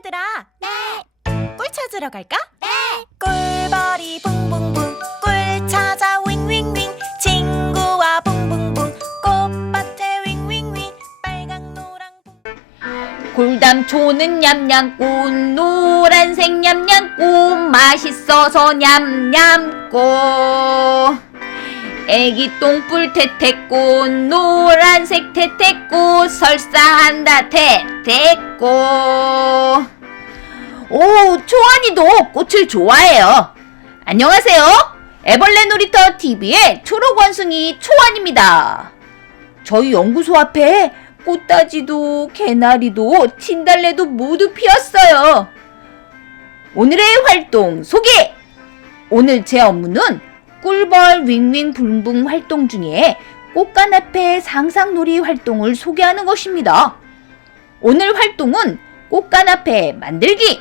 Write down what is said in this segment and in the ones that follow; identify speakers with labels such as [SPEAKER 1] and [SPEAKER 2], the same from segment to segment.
[SPEAKER 1] 꿀벌들아,
[SPEAKER 2] 네,
[SPEAKER 1] 꿀 찾으러 갈까?
[SPEAKER 2] 네.
[SPEAKER 1] 꿀벌이 붕붕붕, 꿀 찾아 윙윙윙, 친구와 붕붕붕, 꽃밭에 윙윙윙, 빨강 노랑 붕.
[SPEAKER 3] 골담초는 냠냠꽃 노란색 냠냠꽃 맛있어서 냠냠꽃 애기 똥뿔 태태꽃 노란색 태태꽃 설사한다 태태꽃 오 초원이도 꽃을 좋아해요 안녕하세요 애벌레 놀이터 TV의 초록 원숭이 초원입니다 저희 연구소 앞에 꽃다지도 개나리도 진달래도 모두 피었어요. 오늘의 활동 소개! 오늘 제 업무는 꿀벌 윙윙 붕붕 활동 중에 앞에 상상놀이 활동을 소개하는 것입니다. 오늘 활동은 앞에 만들기!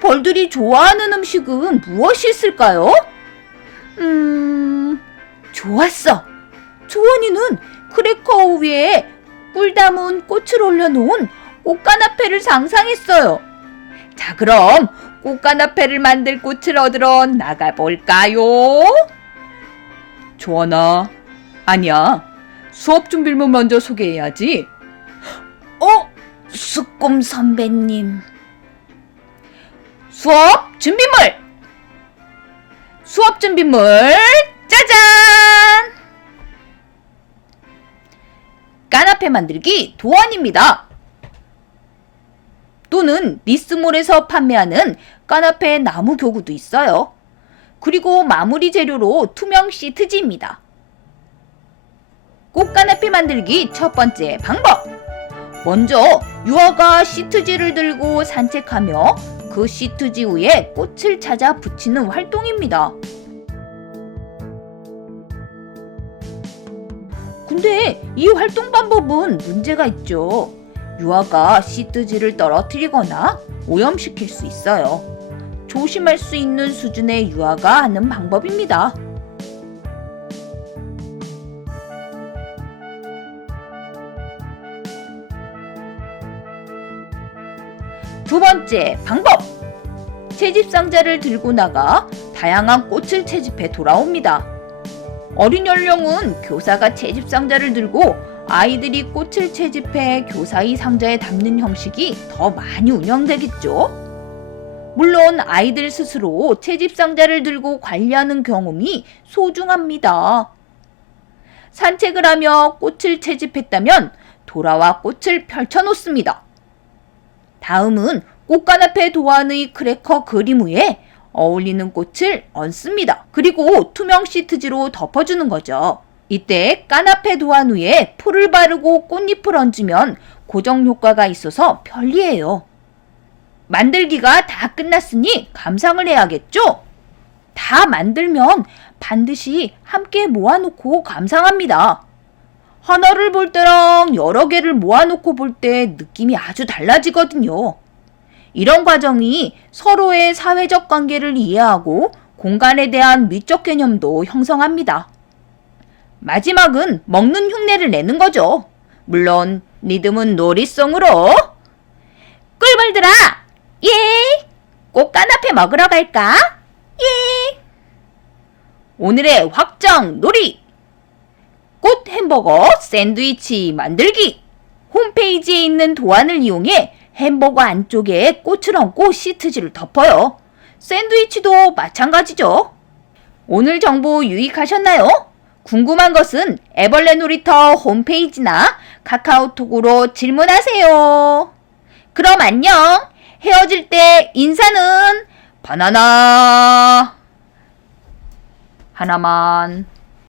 [SPEAKER 3] 벌들이 좋아하는 음식은 무엇이 있을까요? 음, 좋았어. 조원이는 크래커 위에 꿀 담은 꽃을 올려놓은 꽃가나페를 상상했어요. 자, 그럼 꽃가나페를 만들 꽃을 얻으러 나가볼까요? 조원아, 아니야. 수업 준비물 먼저 소개해야지. 어? 수꼼 선배님. 수업 준비물! 수업 준비물, 짜잔! 까나페 만들기 도안입니다. 또는 미스몰에서 판매하는 까나페 나무 교구도 있어요. 그리고 마무리 재료로 투명 시트지입니다. 꽃까나페 만들기 첫 번째 방법. 먼저 유아가 시트지를 들고 산책하며 그 시트지 위에 꽃을 찾아 붙이는 활동입니다. 근데 이 활동 방법은 문제가 있죠. 유아가 시트지를 떨어뜨리거나 오염시킬 수 있어요. 조심할 수 있는 수준의 유아가 하는 방법입니다. 두 번째 방법. 채집 상자를 들고 나가 다양한 꽃을 채집해 돌아옵니다. 어린 연령은 교사가 채집 상자를 들고 아이들이 꽃을 채집해 교사의 상자에 담는 형식이 더 많이 운영되겠죠. 물론 아이들 스스로 채집 상자를 들고 관리하는 경험이 소중합니다. 산책을 하며 꽃을 채집했다면 돌아와 꽃을 펼쳐놓습니다. 다음은 꽃간 앞에 도안의 크래커 그림 위에 어울리는 꽃을 얹습니다. 그리고 투명 시트지로 덮어주는 거죠. 이때 까나페 도안 위에 풀을 바르고 꽃잎을 얹으면 고정 효과가 있어서 편리해요. 만들기가 다 끝났으니 감상을 해야겠죠? 다 만들면 반드시 함께 모아놓고 감상합니다. 하나를 볼 때랑 여러 개를 모아놓고 볼 때 느낌이 아주 달라지거든요. 이런 과정이 서로의 사회적 관계를 이해하고 공간에 대한 미적 개념도 형성합니다. 마지막은 먹는 흉내를 내는 거죠. 물론 리듬은 놀이송으로 꿀벌들아 예 꽃간 앞에 먹으러 갈까? 예 오늘의 확정 놀이 꽃 햄버거 샌드위치 만들기 홈페이지에 있는 도안을 이용해 햄버거 안쪽에 꽃을 얹고 시트지를 덮어요. 샌드위치도 마찬가지죠. 오늘 정보 유익하셨나요? 궁금한 것은 애벌레 놀이터 홈페이지나 카카오톡으로 질문하세요. 그럼 안녕. 헤어질 때 인사는 바나나 하나만.